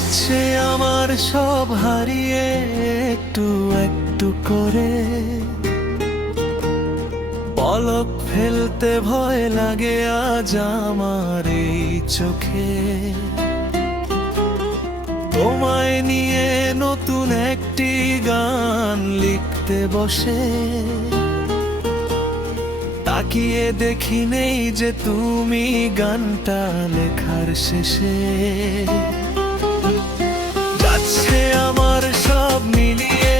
যাচ্ছে আমার সব হারিয়ে একটু একটু করে, পলক ফেলতে ভয় লাগে আজ আমার এই চোখে। তোমায় নিয়ে নতুন একটি গান লিখতে বসে, তাকিয়ে দেখি নেই যে তুমি গানটা লেখার শেষে। যাচ্ছে আমার সব মিলিয়ে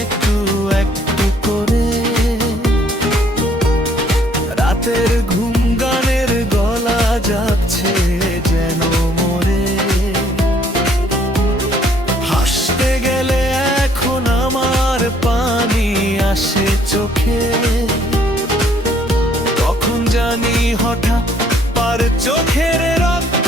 একটু একটু করে, রাতের ঘুম গানের গলা যাচ্ছে যেন মরে। হাসতে গেলে এখন আমার পানি আসে চোখে, কখন জানি হঠাৎ পার চোখের রক্ত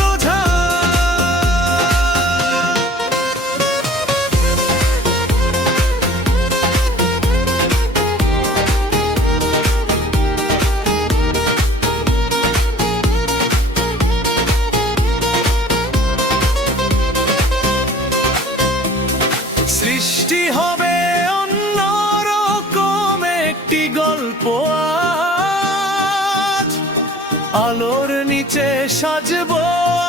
সৃষ্টি হবে অন্যরকম একটি গল্প আজ। আলোর নিচে সাজবো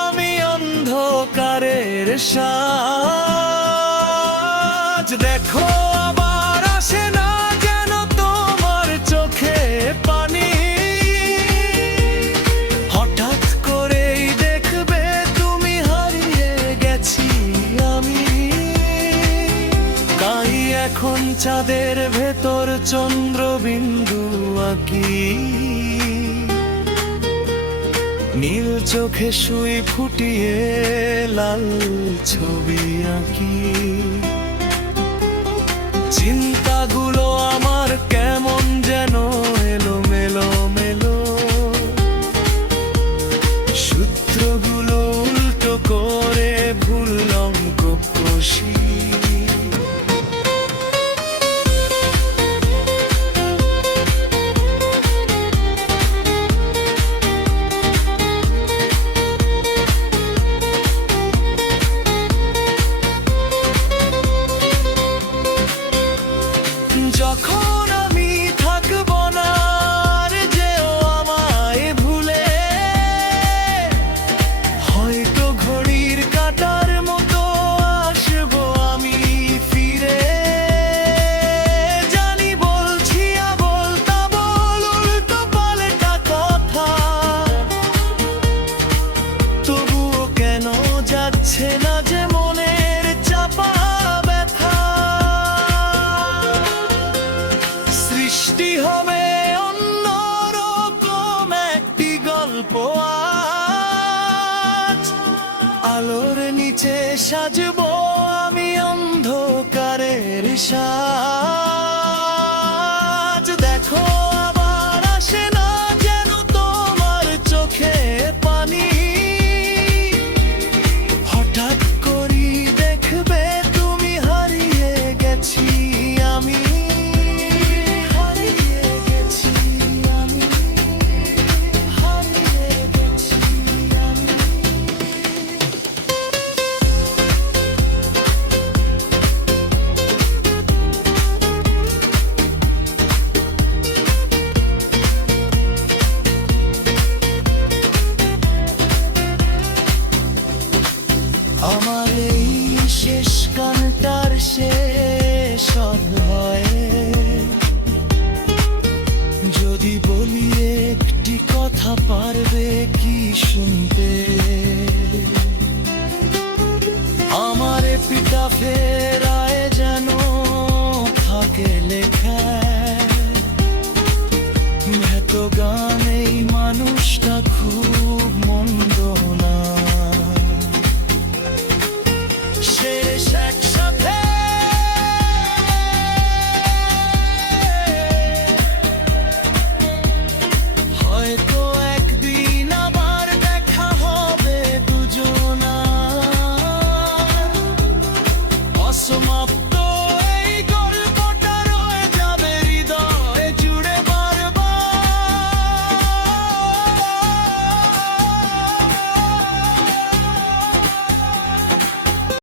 আমি অন্ধকারের সাজ। দেখো আবার আসে না যেন তোমার চোখে পানি, হঠাৎ করেই দেখবে তুমি হারিয়ে গেছি আমি। তাই এখন চাঁদের ভেতর চন্দ্রবিন্দু আঁকি, নীল চোখে শুই ফুটিয়ে লাল ছবি আঁকি। চিন্তাগুলো আমার কেমন যেন এলো মেলো মেলো, সূত্রগুলো উল্টো করে ভুল অঙ্ক কষি। যখন আমি থাকবো না আর যেও আমায় ভুলে, হয়তো ঘড়ির কাঁটার মতো আসবো আমি ফিরে। জানি বলছি আবোল তাবোল উল্টো পাল্টা কথা, তবুও কেন যাচ্ছে না যে মনের চাপা ব্যথা। সৃষ্টি হবে অন্যরকম একটি গল্প আজ। আলোর নিচে সাজবো আমি অন্ধকারের সাজ। দেখো আবার আসে না যেন তোমার চোখে পানি, হঠাৎ করি দেখবে তুমি হারিয়ে গেছি আমি। আমার এই শেষ গানটার শেষ হয় যদি বলি একটি কথা, পারবে কি শুনতে? আমার এপিটাফের রায় যেন থাকে লেখা, এত গান